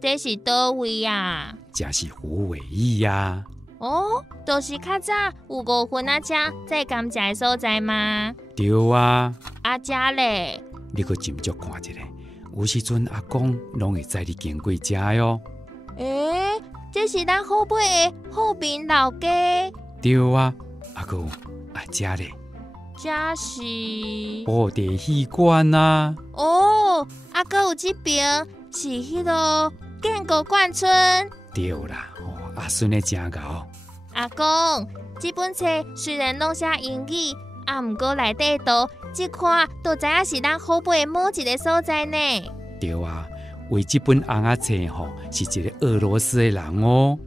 这是倒位啊？这是虎尾驿啊。哦，就是较早有5分仔车在甘蔗的所在吗？对啊。啊，这咧？你去斟酌看一下，有时阵阿公拢会载你经过这哟。这是咱虎尾的后边老家。对啊，啊个啊这咧？这是布袋戏馆啊。哦，啊个有这边是迄个建国眷村。对啦，阿孙的真高。阿公，这本册虽然拢写英语，毋过内底图一看都知影是咱虎尾的某一个所在呢。对啊，为这本红仔册是一个俄罗斯的人哦。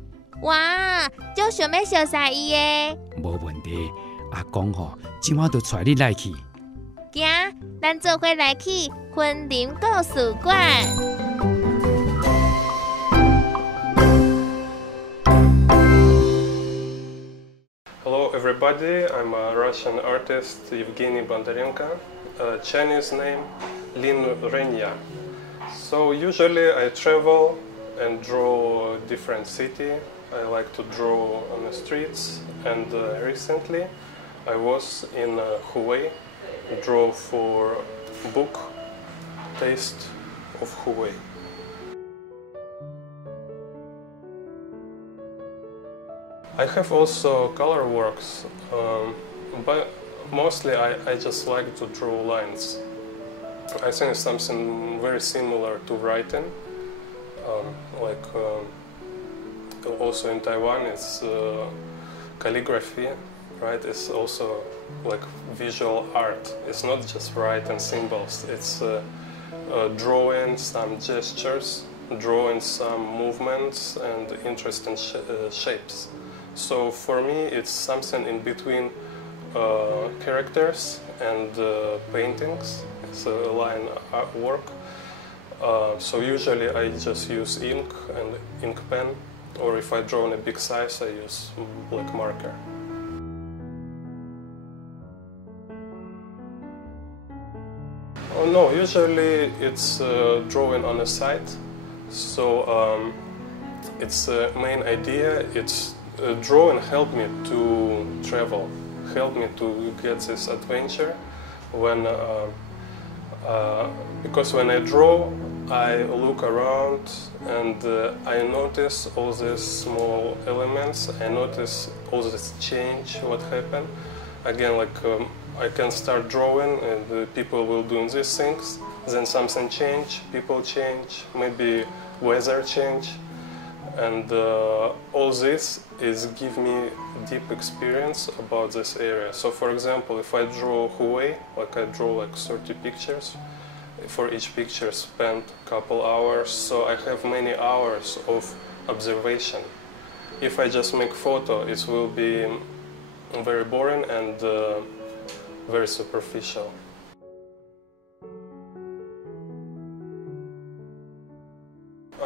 哇，就想要熟悉伊的。无问题，阿公今晚就带你来去。行，咱做伙来去云林故事馆。Hello everybody, I'm a Russian artist Evgeny Bondarenko, Chinese name Lin Ren'ya. So usually I travel and draw different city. I like to draw on the streets, and recently I was in Huwei, draw for book Taste of Huwei. I have also color works, but mostly I just like to draw lines. I think it's something very similar to writing, also in Taiwan it's calligraphy, right? It's also like visual art. It's not just writing symbols, it's drawing some gestures, drawing some movements and interesting shapes. So for me it's something in between characters and paintings. It's a line artwork. So usually I just use ink and ink pen, or if I draw in a big size I use black marker. Oh no, usually it's drawing on a site. So its main idea, it's drawing helped me to travel, helped me to get this adventure. Because when I draw, I look around and I notice all these small elements. I notice all this change, what happened. Again, I can start drawing and people will do these things. Then something change, people change, maybe weather change. And all this is give me deep experience about this area. So for example, if I draw Huwei, I draw 30 pictures. For each picture spend a couple hours, so I have many hours of observation. If I just make photo, it will be very boring and very superficial.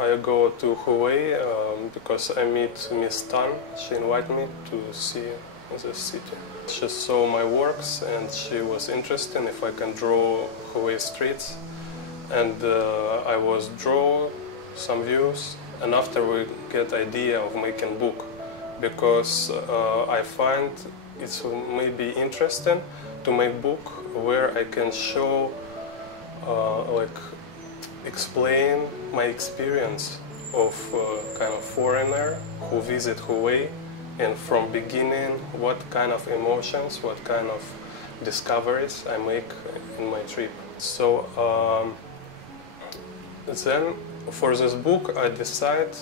I go to Huwei because I meet Miss Tan. She invited me to see the city. She saw my works and she was interested if I can draw Huwei streets. And I was draw some views, and after we get idea of making book, because I find it may be interesting to make book where I can show explain my experience of kind of foreigner who visit Huwei, and from beginning what kind of emotions, what kind of discoveries I make in my trip. So then for this book I decide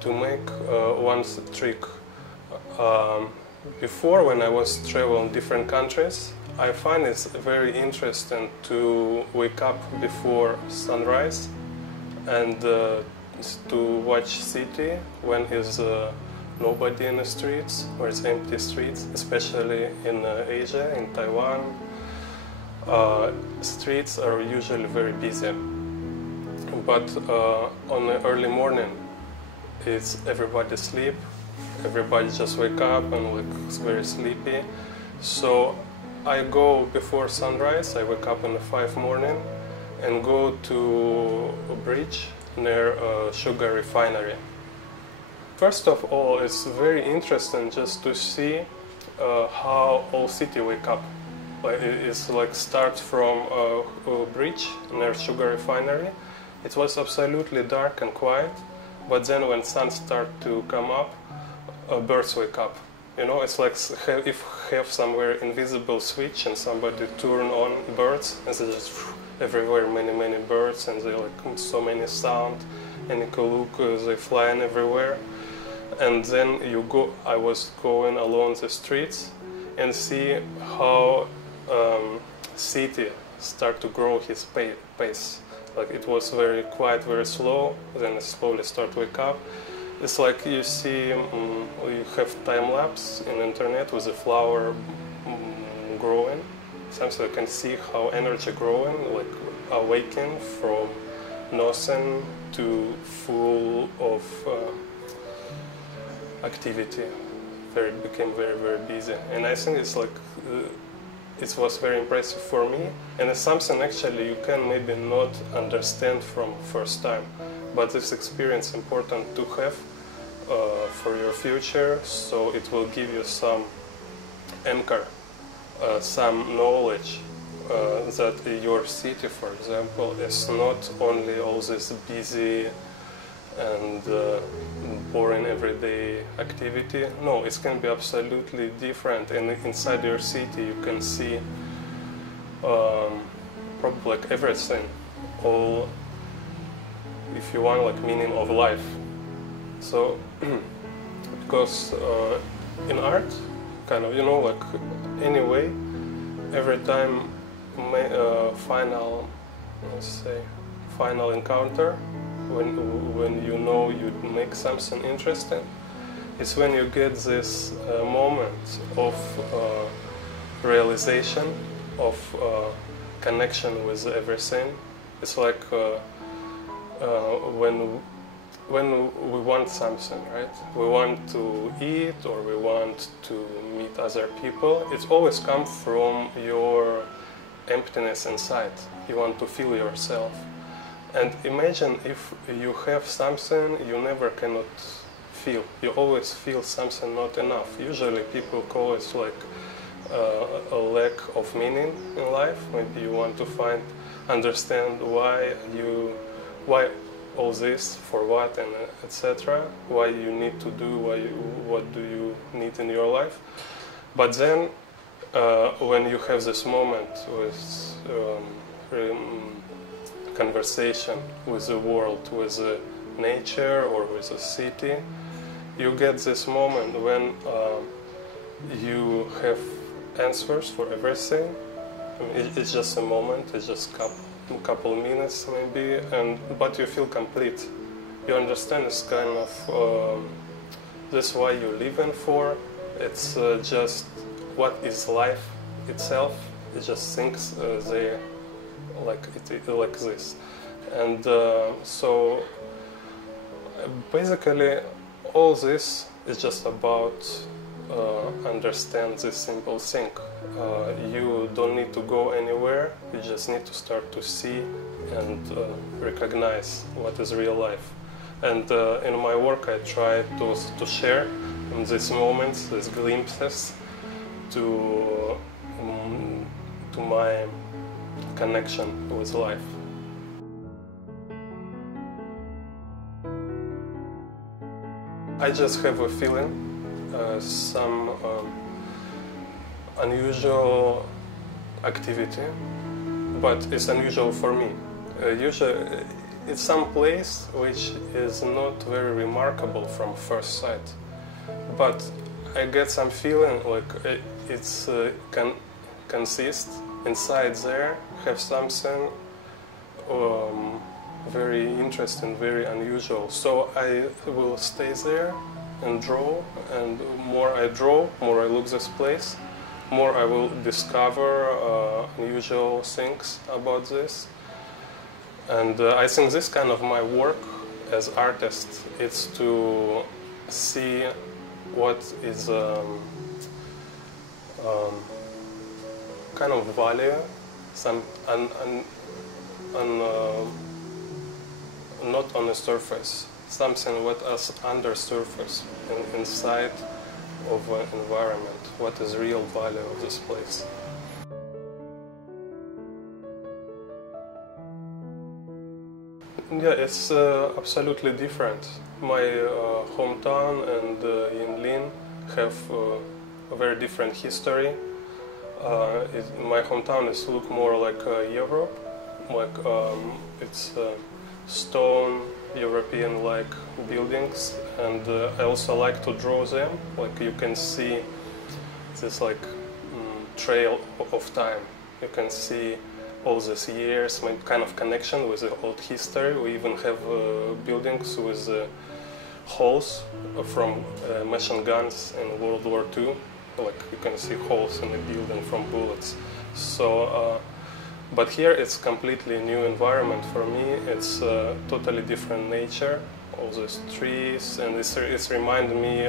to make one trick. Before, when I was traveling different countries, I find it's very interesting to wake up before sunrise and to watch city when is nobody in the streets, or it's empty streets, especially in Asia, in Taiwan. Streets are usually very busy, but on the early morning, it's everybody sleep, everybody just wake up and it's very sleepy. So I go before sunrise, I wake up in the 5 morning and go to a bridge, near a sugar refinery. First of all, it's very interesting just to see how all city wake up. Like it's like starts from a bridge near sugar refinery. It was absolutely dark and quiet, but then when sun start to come up, birds wake up. You know, it's like if have somewhere invisible switch and somebody turn on birds, and so just everywhere many birds, and they like so many sound, and you can look, they flying everywhere. And then I was going along the streets and see how city start to grow his pace. Like it was very quiet, very slow, then it slowly start to wake up. It's like you see, you have time lapse in internet with a flower growing. Sometimes you can see how energy growing, like awaken from nothing to full of activity. Became very busy, and I think it's like it was very impressive for me, and it's something actually you can maybe not understand from first time, but this experience important to have for your future, so it will give you some anchor, some knowledge that your city, for example, is not only all this busy and boring everyday activity. No, it can be absolutely different, and inside your city you can see probably like everything, all, if you want, like meaning of life. So because in art, kind of, you know, like anyway, every time final encounter, when you know you make something interesting, it's when you get this moment of realization, of connection with everything. It's like when we want something, right? We want to eat or we want to meet other people. It always comes from your emptiness inside. You want to feel yourself. And imagine if you have something you never cannot feel. You always feel something not enough. Usually people call it like a lack of meaning in life. Maybe you want to understand why all this, for what, and etc. Why you need to do, what do you need in your life. But then when you have this moment with conversation with the world, with the nature or with the city, you get this moment when you have answers for everything. I mean, it's just a moment, it's just a couple minutes maybe, but you feel complete. You understand it's kind of this why you're living for. It's just what is life itself. It just things there like this, and so basically all this is just about understand this simple thing. You don't need to go anywhere, you just need to start to see and recognize what is real life. And in my work I try to share these moments, these glimpses to my connection with life. I just have a feeling, some unusual activity, but it's unusual for me. Usually it's some place which is not very remarkable from first sight, but I get some feeling like it's can consist inside there, have something very interesting, very unusual. So I will stay there and draw, and more I draw, more I look this place, more I will discover unusual things about this. And I think this kind of my work as artist, it's to see what is kind of value, some not on the surface, something what is under surface and inside of an environment. What is real value of this place? Yeah, it's absolutely different. My hometown and Yinlin have a very different history. My hometown is look more like Europe, like it's stone European-like buildings, and I also like to draw them. Like you can see this like trail of time. You can see all these years, my kind of connection with the old history. We even have buildings with holes from machine guns in World War II. Like you can see holes in the building from bullets. So, but here it's completely new environment for me. It's totally different nature. All these trees, and it's reminded me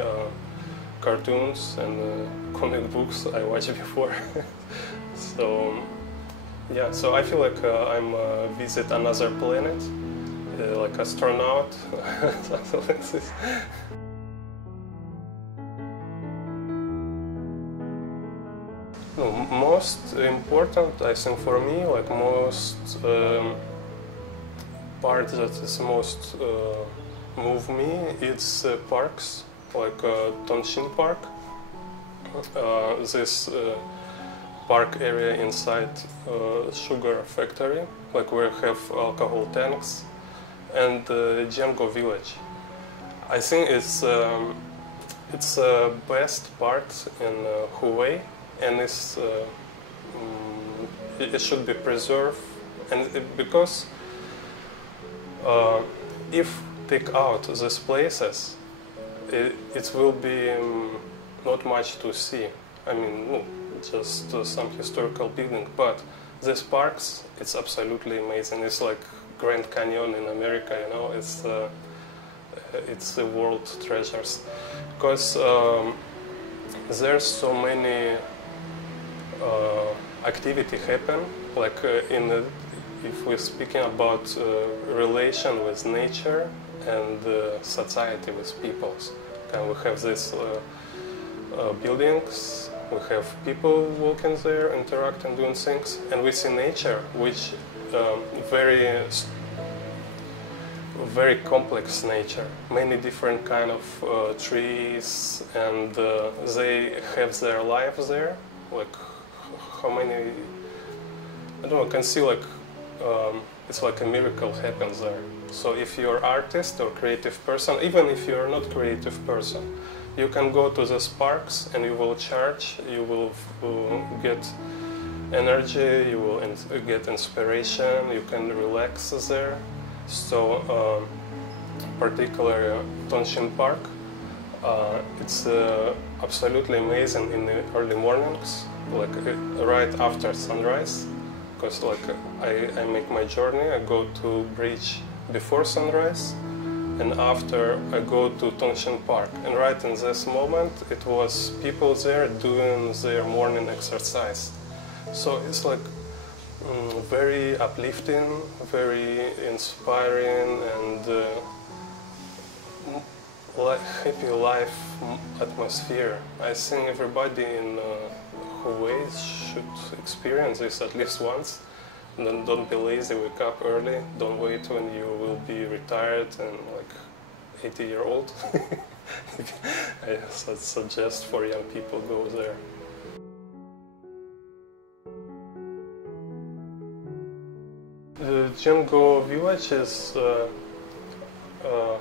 cartoons and comic books I watched before. So. Yeah, so I feel like I'm visit another planet, like astronaut, something like this. No, most important, I think, for me, like most part that is most move me, it's parks, like Tonshin Park. This park area inside sugar factory, like where we have alcohol tanks, and Django village. I think it's best part in Huwei, and it should be preserved. And because if take out these places, it will be not much to see. I mean, just some historical building, but these parks, it's absolutely amazing. It's like Grand Canyon in America, you know. It's the world treasures, because there's so many activity happen. Like if we're speaking about relation with nature and society with peoples, and we have these buildings. We have people walking there, interacting, doing things, and we see nature, which very complex nature. Many different kind of trees, and they have their lives there. Like how many? I don't know. I can see like it's like a miracle happens there. So if you're artist or creative person, even if you're not creative person, you can go to these parks and you will charge, you will get energy, you will get inspiration, you can relax there. So, particularly Tonshin Park, it's absolutely amazing in the early mornings, like right after sunrise, because like I make my journey, I go to bridge before sunrise, and after I go to Tonshin Park, and right in this moment it was people there doing their morning exercise. So it's like very uplifting, very inspiring, and happy life atmosphere. I think everybody in Huwei should experience this at least once. And don't be lazy, wake up early, don't wait when you will be retired and like 80-year-old. I suggest for young people go there. The Django village is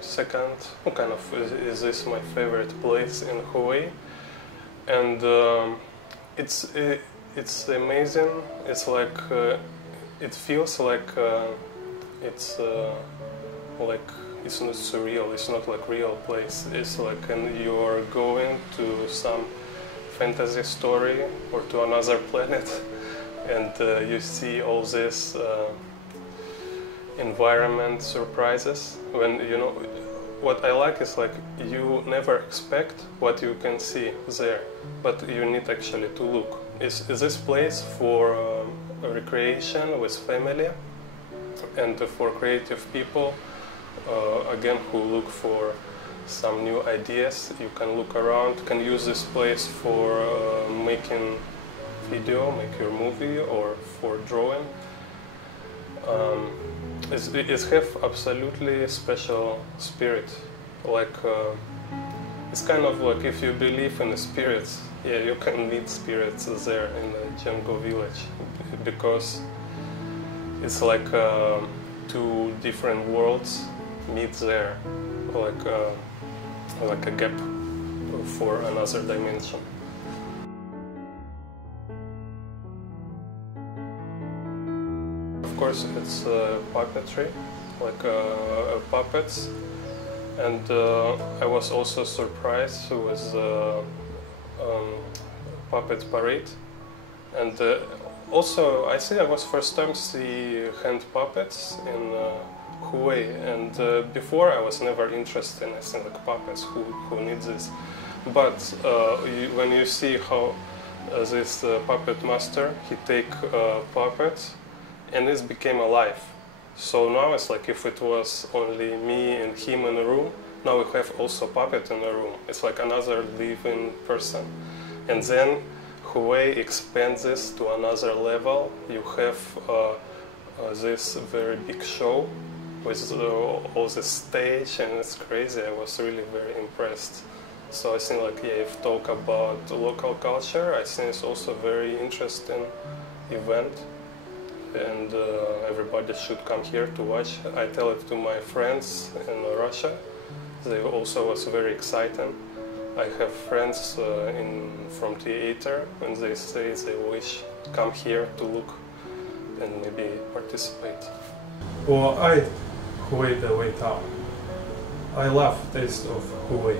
second, kind of, is this my favorite place in Huwei, and it's amazing. It's like it feels like it's not surreal. It's not like real place. It's like you are going to some fantasy story or to another planet, and you see all this environment surprises. When you know what I like is like you never expect what you can see there, but you need actually to look. Is this place for recreation with family and for creative people again, who look for some new ideas. You can look around, can use this place for making video, make your movie, or for drawing. It have absolutely special spirit. Like it's kind of like if you believe in the spirits, yeah, you can meet spirits there in the jungle village, because it's like two different worlds meet there, like a gap for another dimension. Of course, it's puppetry, like puppets, and I was also surprised with puppet parade, and also I see I was first time see hand puppets in Huwei, and before I was never interested in anything like puppets. Who needs this? But when you see how this puppet master, he take puppets and this became alive. So now it's like if it was only me and him in a room, now we have also puppet in a room. It's like another living person. And then Huwei expands this to another level. You have this very big show with all the stage, and it's crazy. I was really very impressed. So I think, like, yeah, if talk about local culture, I think it's also a very interesting event, and everybody should come here to watch. I tell it to my friends in Russia. They also was very excited. I have friends from theater, and they say they wish come here to look and maybe participate. 我爱虎尾的味道。I love taste of Huwei.